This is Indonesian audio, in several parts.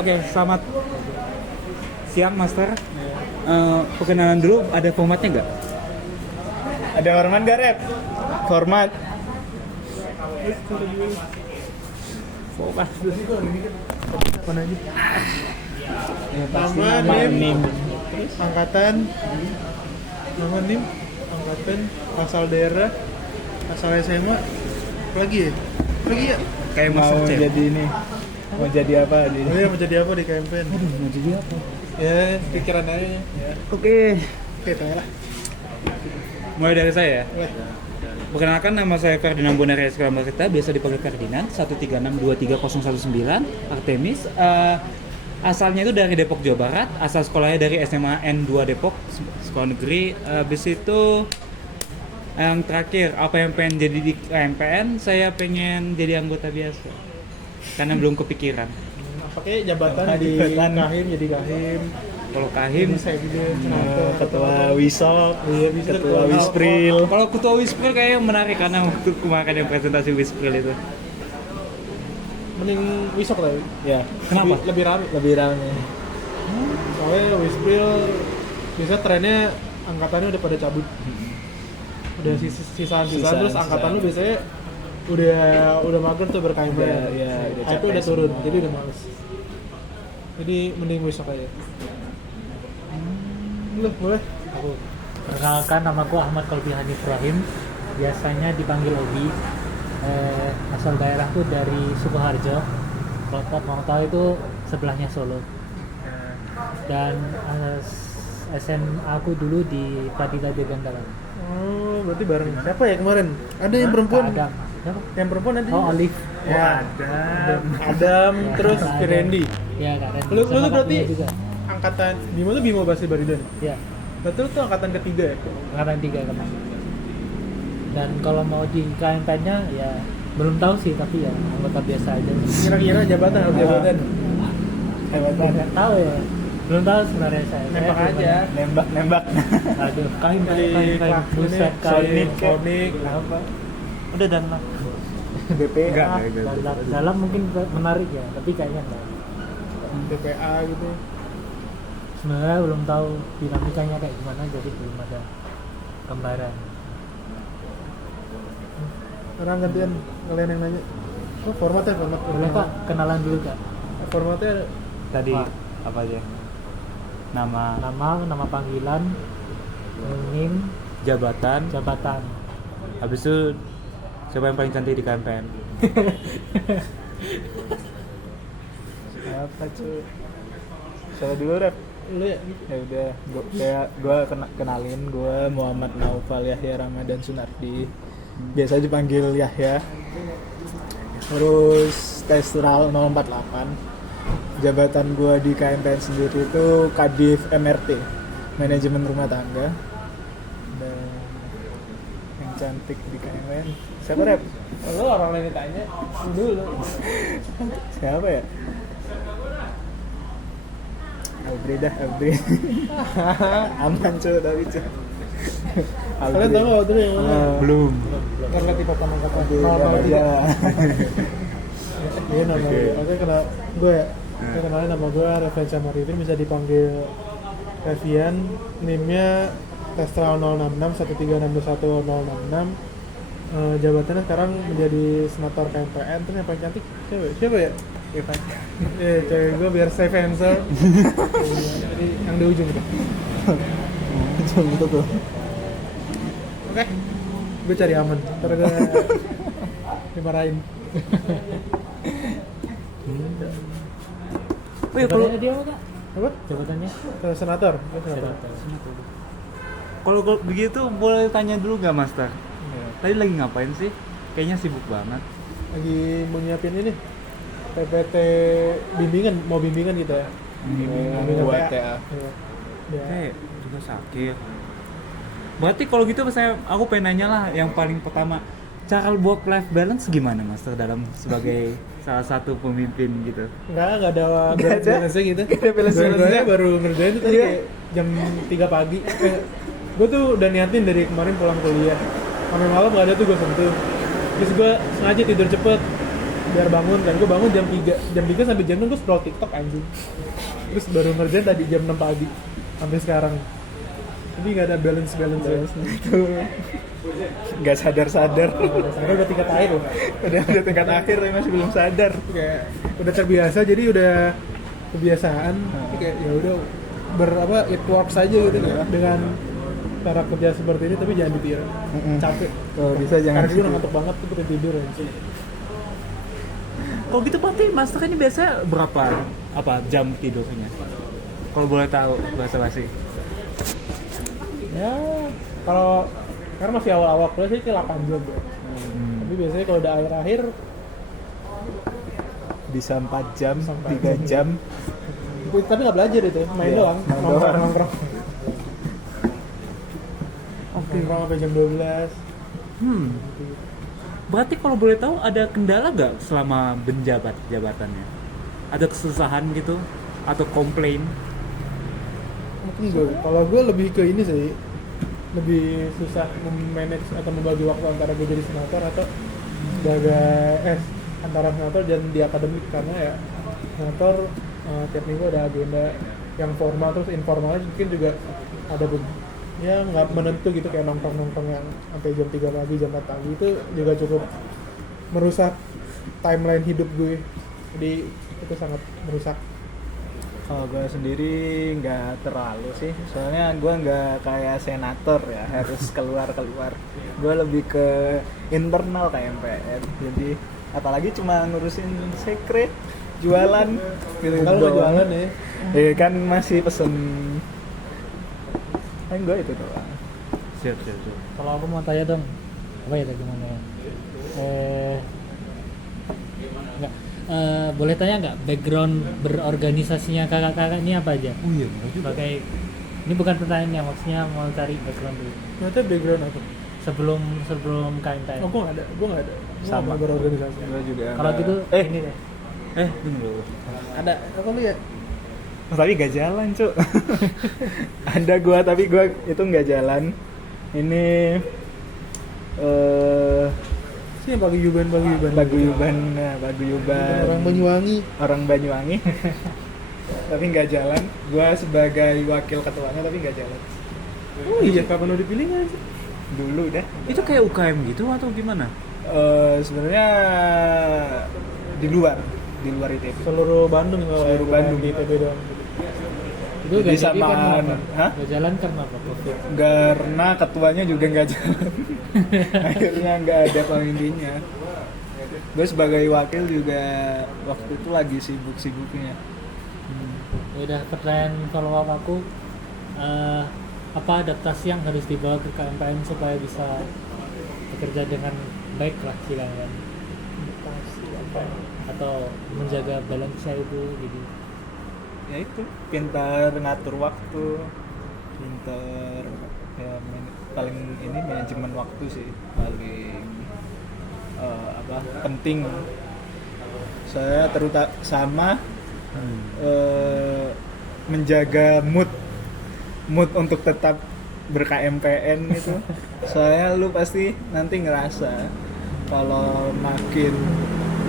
Oke, selamat siang Master. Perkenalan dulu, ada formatnya nggak? Ada format gak, Rep? Format. Nama, NIM, angkatan, nama NIM, angkatan, asal daerah, asal SMA, lagi ya? Kayak Mau Master Chef. jadi ini. Mau jadi apa di? Oh iya, mau jadi apa di KMPN? Mau jadi apa? Ya, pikiran aja ya. Oke, Tanya lah. mulai dari saya. Boleh. Perkenalkan, nama saya Ferdinand Bonaria Sekramarita, biasa dipanggil Ferdinand, 136230119, Artemis. Asalnya itu dari Depok, Jawa Barat. Asal sekolahnya dari SMA N2 Depok, sekolah negeri. Habis itu yang terakhir, apa yang pengen jadi di KMPN? Saya pengen jadi anggota biasa, karena belum kepikiran. Pakai jabatan di Jabatan. Kahim, jadi Kahim. Kalau Kahim, Jadi Sekjen, senator, Ketua Wisok, Iya, bisa Ketua ketua Wispril. kalau ketua Wispril kayaknya menarik, karena waktu kemarin yang presentasi Wispril itu. Mending Wisok lah. Ya, Kenapa? Lebih rame. lebih ramai. Soalnya Wispril bisa trennya angkatannya udah pada cabut. Udah sisaan terus angkatan lu biasanya udah mager tuh berKMPN. Udah Itu udah turun, jadi udah males. Jadi mending Wisok aja. Lu boleh? Aku perkenalkan, nama aku Ahmad Kolbi Hanif Ibrahim, biasanya dipanggil Obi. Asal daerah tuh dari Sukoharjo. Kalau mau tahu itu sebelahnya Solo. Dan SMA aku dulu di Pradita Dirgantara. Oh, berarti bareng. Siapa ya kemarin? Ada yang perempuan? Adam. Siapa? Yang perempuan ada. Oh, Olive. Ya, Adam, terus Kak Adam. Firendi. Ya, Kak Randy. Lu Sama Kak berarti Bima juga. angkatan Bimo tuh Bimo Basri Baridan. Ya, Berarti lu tuh angkatan ketiga ya? angkatan 3 kemarin. Dan kalau mau di KMP-nya ya belum tahu sih, tapi ya anggota biasa aja. Kira-kira jabatan harus jabatan. Hebat banget. Nggak tahu ya. Belum tahu sebenarnya saya. Nembak Saya aja. Nembak. Aduh, kain Dari kelas ini, buset Sonic, kain. Sonic, Apa? Udah dan lah. BPA. Dalam mungkin menarik ya, tapi kayaknya enggak. DPA gitu. Sebenarnya belum tahu dinamikanya kayak gimana, jadi belum ada gambaran. Sekarang gantian kalian yang nanya. Oh, format. Boleh Kak, kenalan dulu Kak. Formatnya Tadi Wah. apa aja? Nama, Nama panggilan, NIM, jabatan, jabatan. habis itu siapa yang paling cantik di KMPN? Apa cuy? Saya dulu, Rep. lu ya. Ya udah, gua kenalin, gua Muhammad Naufal Yahya Ramadan Sunardi. Biasa dipanggil Yahya. Terus Tesral 048. Jabatan gua di KMPN sendiri itu Kadif MRT, Manajemen Rumah Tangga. Dan yang cantik di KMPN siapa, Rep? Lu orang lain ditanya dulu. Siapa ya? Albri. Aman cuy, tapi cuy. Kalian tahu nggak waktu itu yang mana? Belum. Karena tipe angkatan. Iya. Iya nama Oke. gue. Oke, gue ya. Saya kenalin nama gue Revenca Maritin, bisa dipanggil Revian. NIM-nya Tesla 066 13621 066. Jabatannya sekarang menjadi senator KMPN. Terus yang paling cantik siapa ya? Cewek gue biar safe answer. Jadi yang di ujung itu. Itu tuh. Oke, gue cari aman. Ntar gue dimarahin. Oh iya, kalau Jabatannya dia apa Kak? Apa? Jabatannya? Senator. kalau begitu boleh tanya dulu nggak, Master? Tadi lagi ngapain sih? Kayaknya sibuk banget. Lagi mau nyiapin ini PPT bimbingan, mau bimbingan gitu ya. Bimbingan buat PA. TA. Iya. Ya. Oke, juga sakit. Berarti kalau gitu aku pengen nanya lah, yang paling pertama, cara work life balance gimana, Master, dalam sebagai salah satu pemimpin gitu? Enggak ada Nggak ada. balance-nya gitu. Nggak ada balance-nya. Gue baru ngerjain itu tadi Iya. kayak jam 3 pagi. Gue tuh udah niatin dari kemarin pulang kuliah. Sampai malam gak ada tuh gue sentuh. Terus gue sengaja tidur cepet. biar bangun kan. Gue bangun jam 3 sampai jam 6 gue scroll TikTok anjing. Terus baru ngerjain tadi jam 6 pagi sampai sekarang. Jadi nggak ada balance itu nggak sadar Sekarang udah tingkat akhir loh. udah tingkat akhir tapi masih belum sadar. Kayak udah terbiasa, jadi udah kebiasaan. Jadi kayak ya udah it works aja gitu ya dengan cara kerja seperti ini, tapi jangan ditiru. Capek. Kalau bisa jangan Karena gue udah ngantuk banget tuh pengen tidur anjing. Kalau gitu berarti master ini biasanya berapa jam tidurnya? Kalau boleh tahu basa-basi. Ya kalau karena masih awal-awal kuliah sih 8 jam ya. Tapi biasanya kalau udah akhir-akhir bisa 4 jam, Sampai 3 jam. tapi nggak belajar itu, main Iya, doang, main doang. nongkrong. Nongkrong sampai jam 12. Berarti kalau boleh tahu ada kendala nggak selama menjabat jabatannya? Ada kesusahan gitu atau komplain? Mungkin kalau gue lebih ke ini sih, lebih susah memanage atau membagi waktu antara gue jadi senator atau sebagai antara senator dan di akademik, karena ya senator tiap minggu ada agenda yang formal, terus informalnya mungkin juga ada ya nggak menentu gitu, kayak nongkrong yang sampai jam 3 pagi, jam 4 pagi itu juga cukup merusak timeline hidup gue, jadi itu sangat merusak. Kalau gue sendiri nggak terlalu sih, soalnya gue nggak kayak senator ya harus keluar. Gue lebih ke internal kayak MPN, jadi apalagi cuma ngurusin sekret, jualan gitu. Kalau jualan ya, Kan masih pesen, kan gue itu doang. Siap. Kalau aku mau tanya dong, apa ya tadi namanya? Enggak. Boleh tanya nggak background berorganisasinya kakak-kakak ini apa aja? Oh iya, Sebagai ini bukan pertanyaannya, maksudnya mau cari background dulu. ternyata background apa? Sebelum KMPN. Oh, gue nggak ada. Gue Sama. nggak berorganisasi. Gue juga. Kalau gitu ini deh. tunggu. Ada apa lu ya? Tapi gak jalan cuk. Ada gue tapi gue itu nggak jalan. Ini Sih paguyuban. Paguyuban. Orang Banyuwangi. Tapi nggak jalan. Gue sebagai wakil ketuanya tapi nggak jalan. Oh iya, kapan udah dipilih nggak sih? Dulu dah. Itu kayak UKM gitu atau gimana? Sebenarnya di luar ITB. Seluruh Bandung kalau Seluruh bukan Bandung. di ITB doang. Itu Jadi gak jadi sama- karena apa? Hah? Gak jalan karena apa? Covid. Karena ketuanya juga nggak jalan. Akhirnya nggak ada pemimpinnya. Gue sebagai wakil juga waktu itu lagi sibuk-sibuknya. Ya udah, pertanyaan follow up aku, apa adaptasi yang harus dibawa ke KMPN supaya bisa bekerja dengan baik lah kiranya, atau menjaga balance itu gitu. Ya itu, pintar ngatur waktu, pintar ya paling ini manajemen waktu sih paling penting. Saya terutama menjaga mood untuk tetap ber-KMPN itu. Soalnya lu pasti nanti ngerasa kalau makin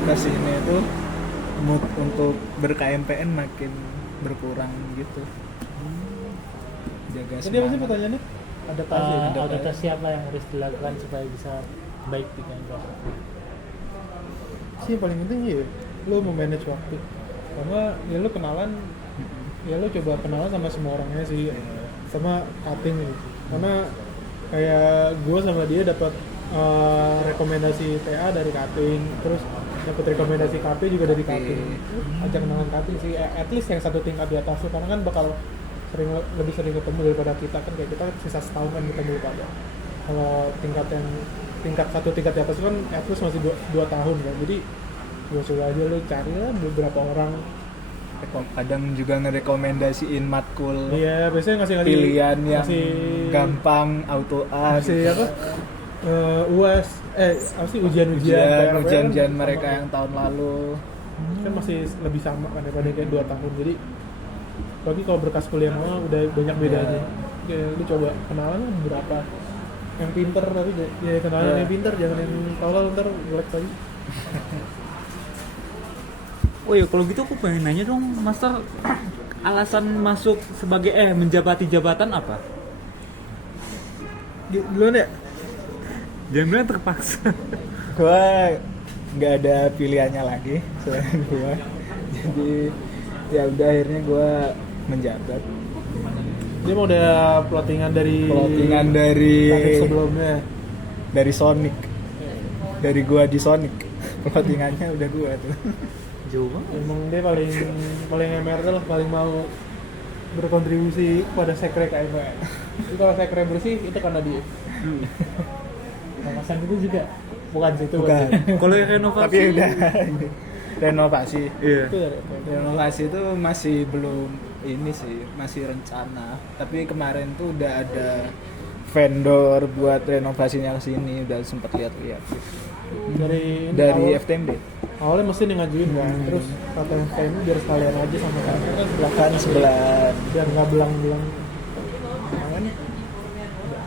kesini itu mood untuk ber-KMPN makin berkurang gitu. Jaga Jadi apa sih semangat. pertanyaannya? Adaptasi. Adaptasi apa yang harus dilakukan supaya bisa baik di KMPN? Sih yang paling penting ya, lu memanage waktu. Karena ya lu kenalan, ya lu coba kenalan sama semua orangnya sih, sama cutting gitu. Karena kayak gue sama dia dapat rekomendasi TA dari cutting, terus dapat rekomendasi KP juga dari cutting. Ajak kenalan cutting sih, at least yang satu tingkat di atas tuh, karena kan bakal lebih sering ketemu daripada kita kan, kayak kita sisa setahun kan ketemu pada. Kalau tingkat satu tingkat di atas itu kan at least masih 2 tahun kan, jadi gue coba aja lu cari lah beberapa orang. Kadang juga ngerekomendasiin matkul Iya, biasanya ngasih pilihan yang ngasih gampang, auto A ngasih apa? UAS apa sih ujian ujian mereka yang tahun lalu. kan masih lebih sama kan daripada kayak 2 tahun. Jadi bagi kalau berkas kuliah mah udah banyak bedanya. Ya, lu coba kenalan beberapa yang pinter, tapi ya kenalan yang pinter, jangan yang tolol ntar jelek lagi. Oh ya kalau gitu aku pengen nanya dong, Master, alasan masuk sebagai menjabati jabatan apa? Duluan ya? Jangan bilang terpaksa. Gue nggak ada pilihannya lagi selain gue. Jadi ya udah akhirnya gue menjabat. Dia mau ada plottingan dari Sonic sebelumnya. dari Sonic. Dari gua di Sonic. Plottingannya udah gua tuh. Jauh banget. Emang dia paling MRT lah, paling mau berkontribusi pada sekre KMPN. Jadi kalau sekre bersih itu karena dia. Kawasan itu juga Bukan situ. Bukan. Kalau yang renovasi, Tapi udah renovasi. iya. Itu dari Renovasi itu masih belum ini sih, masih rencana. Tapi kemarin tuh udah ada vendor buat renovasinya ke sini, udah sempat lihat-lihat. dari Dari awal, FTMB. awalnya mesti nih ngajuin kan, terus kata FTM biar sekalian aja sama kantor kan Kan sebelah biar nggak belang-belang. Makanya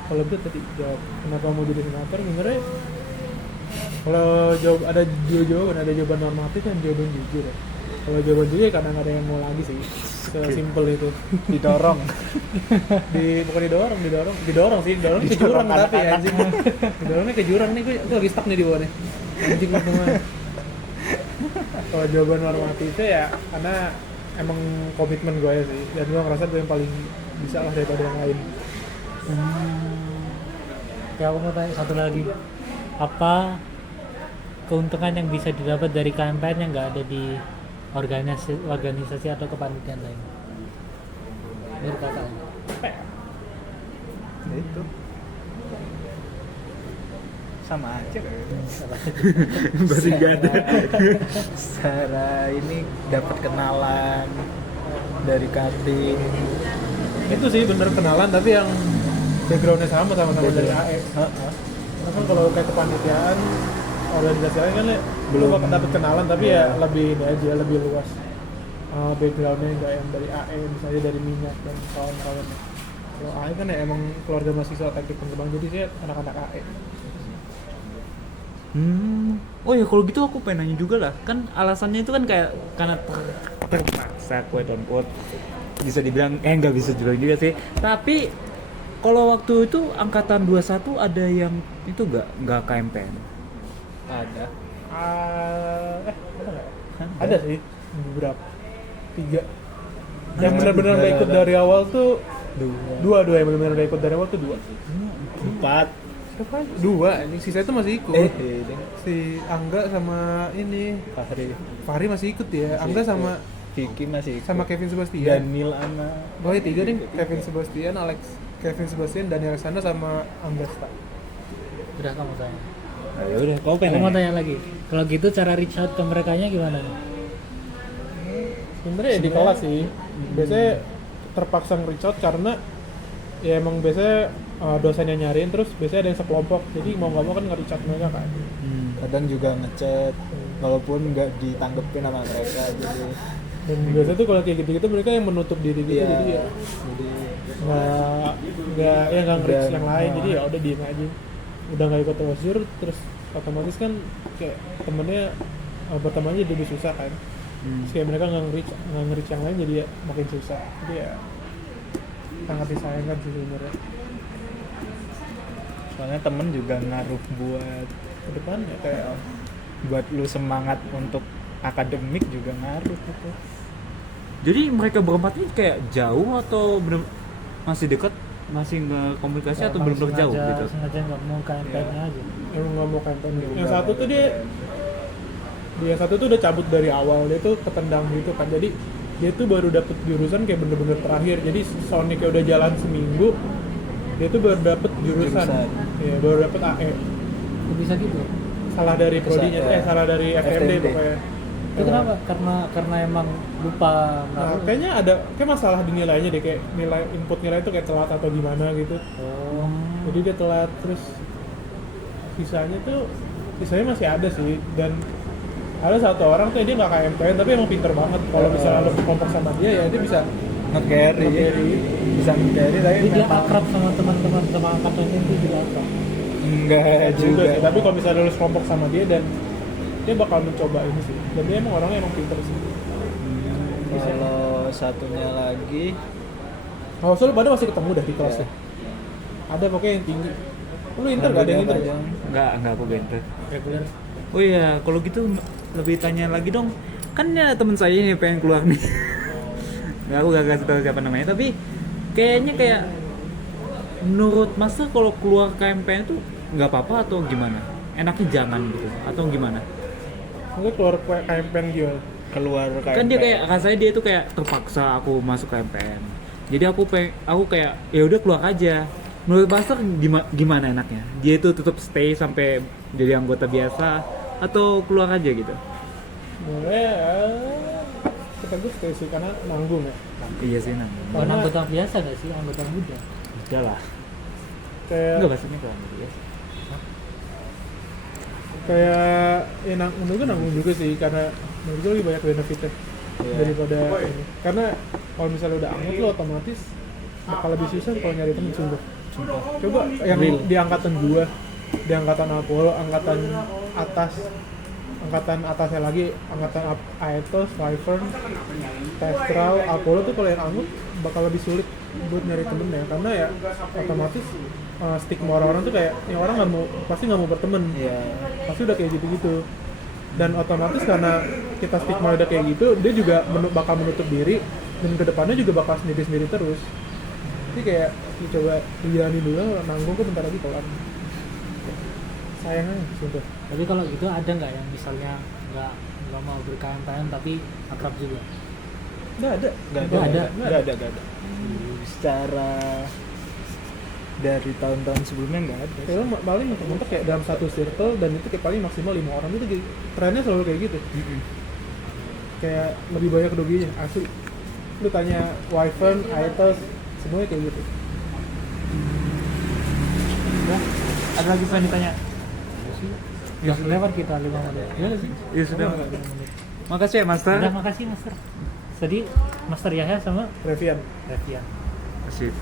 kalau gue tadi jawab kenapa mau jadi senator sebenarnya kalau jawab ada dua jawaban, ada jawaban normatif dan jawaban jujur ya. Kalau jawaban jujur ya karena nggak ada yang mau lagi sih, sesimpel itu. didorong. Bukan didorong sih, didorong ke jurang tapi anjing. Didorongnya ke jurang nih, gue lagi stuck nih di bawah nih. Anjing teman. Kalau jawaban normatifnya ya karena emang komitmen gue ya sih, dan gue ngerasa gue yang paling bisa lah daripada yang lain. Ya aku mau tanya satu lagi, apa keuntungan yang bisa didapat dari KMPN yang nggak ada di organisasi atau kepanitiaan lain? Menurut kakak? Ya itu. Sama aja kan. Masih nggak ada. Secara ini dapat kenalan dari cutting. Itu sih bener kenalan, tapi yang backgroundnya sama-sama dari AE. Karena kan kalau kayak kepanitiaan organisasi lain kan belum dapat kenalan, tapi ya lebih ini aja, lebih luas backgroundnya, nggak yang dari AE misalnya dari minyak dan kawan-kawan. Kalau AE kan ya emang keluarga mahasiswa teknik pengembang, jadi saya anak-anak AE. Oh ya kalau gitu aku pengen nanya juga lah. Kan alasannya itu kan kayak karena terpaksa, quote on quote. Bisa dibilang nggak bisa juga sih. Tapi kalau waktu itu angkatan 21 ada yang itu nggak KMPN. Ada. Ada nggak? Ada sih beberapa, 3. Yang benar-benar nggak ikut dari awal tuh dua yang benar-benar nggak ikut dari awal tuh 2. 4. Siapa? 2, anjing sisa itu masih ikut. Si Angga sama ini Fahri masih ikut ya. Angga sama Vicky masih ikut. sama Kevin Sebastian. Daniel sama Oh ya 3 nih, Kevin Sebastian, Kevin Sebastian, Daniel Alexander sama Angga Sta. Udah kamu tanya. Ya udah, kau Aku pengen mau nanya. tanya lagi. Kalau gitu cara reach out ke merekanya gimana nih? Sebenarnya ya di kelas sih. Biasanya terpaksa nge-reach out karena ya emang biasanya dosen yang nyariin, terus biasanya ada yang sekelompok. Jadi mau nggak mau kan nge-reach out mereka kan. kadang juga ngechat walaupun nggak ditanggepin sama mereka jadi Dan biasanya tuh kalau kayak gitu-gitu mereka yang menutup diri gitu, iya, jadi ya jadi nggak nge-reach Dan, yang lain, jadi ya udah diem aja. Udah nggak ikut wasir, terus otomatis kan kayak temennya bertemannya jadi lebih susah kan. Terus kayak mereka nggak nge-reach yang lain, jadi ya makin susah. Jadi ya sangat disayangkan sih sebenarnya. soalnya temen juga ngaruh buat Ke depan ya kayak buat lu semangat untuk akademik juga ngaruh gitu. Jadi mereka berempat ini kayak jauh atau bener masih dekat, masih nggak komunikasi atau benar-benar jauh gitu? Sengaja nggak mau KMPN-nya aja. emang nggak mau campaign. Yang Udah satu tuh dia satu tuh udah cabut dari awal, dia tuh ketendang gitu kan. Jadi dia tuh baru dapet jurusan kayak bener-bener terakhir. Jadi Sonic udah jalan seminggu, dia tuh baru dapet jurusan. Ya, baru dapet AE. Kok bisa gitu? Salah dari prodinya, ya. salah dari FMD pokoknya. Itu kenapa? Karena emang lupa Nah, ngaruh. kayaknya ada masalah di nilainya deh, kayak nilai input nilai itu kayak telat atau gimana gitu. Oh. Jadi dia telat, terus sisanya masih ada sih. Dan ada satu orang tuh dia nggak KMPN tapi emang pinter banget. Kalau misalnya lo kelompok sama dia ya dia bisa Nge-carry bisa nge-carry tapi Jadi dia memang akrab sama teman-teman teman angkatannya itu juga akrab. enggak juga sih. Tapi kalau misalnya lo kelompok sama dia, dan dia bakal mencoba ini sih. Dan dia emang orangnya emang pinter sih. satunya lagi Oh, soalnya pada masih ketemu dah di kelasnya. Iya. Ada pokoknya yang tinggi. Lu Inter gak ada yang Inter? Panjang. Enggak aku Benter. Reguler. Oh iya, kalau gitu lebih tanya lagi dong. Kan ya temen saya ini pengen keluar nih. Nggak, aku gak kasih tahu siapa namanya, tapi kayaknya kayak menurut Master kalau keluar KMPN tuh nggak apa-apa atau gimana? Enaknya jangan gitu atau gimana? Mungkin keluar KMPN gimana? Keluar Kan dia kayak rasanya dia tuh kayak terpaksa aku masuk KMPN. Jadi aku kayak ya udah keluar aja. Menurut Master gimana enaknya? Dia itu tetap stay sampai jadi anggota biasa atau keluar aja gitu? Boleh, kita gue stay sih karena nanggung ya. Iya sih nang. Bukan anggota biasa nggak sih, anggota muda? Udah lah. Kayak Enggak bahasanya keluar biasa. menurut gue nanggung juga sih karena menurut gue lebih banyak benefitnya daripada ini. Karena kalau misalnya udah anggota lo otomatis bakal lebih susah kalau nyari temen sumpah. Coba yang di angkatan gua, di angkatan Apollo, angkatan atasnya lagi, angkatan Aetos, Wyvern, Testral, Apollo tuh kalau yang anggut bakal lebih sulit buat nyari temennya karena ya otomatis stigma orang-orang tuh kayak ini orang pasti nggak mau berteman, pasti udah kayak gitu-gitu dan otomatis karena kita stigma udah kayak gitu dia juga bakal menutup diri dan kedepannya juga bakal sendiri-sendiri terus. Jadi kayak coba dijalanin dulu, nanggung kok bentar lagi kelar. Sayang aja sumpah. Tapi kalau gitu ada nggak yang misalnya nggak mau berKMPN tapi akrab juga? Nggak ada. Secara dari tahun-tahun sebelumnya nggak ada. Kayak lo paling mentok kayak dalam satu circle dan itu kayak paling maksimal 5 orang itu trennya selalu kayak gitu. Kayak lebih banyak doginya asli. Lu tanya Wyvern, Aetos, semuanya kayak gitu. Udah, ada lagi pengen ditanya? Ya lewat kita 5 menit. Ya nggak sih? Ya sudah. Makasih ya Master. Udah, makasih Master. Tadi Master Yahya sama Revian. Revian. Asik.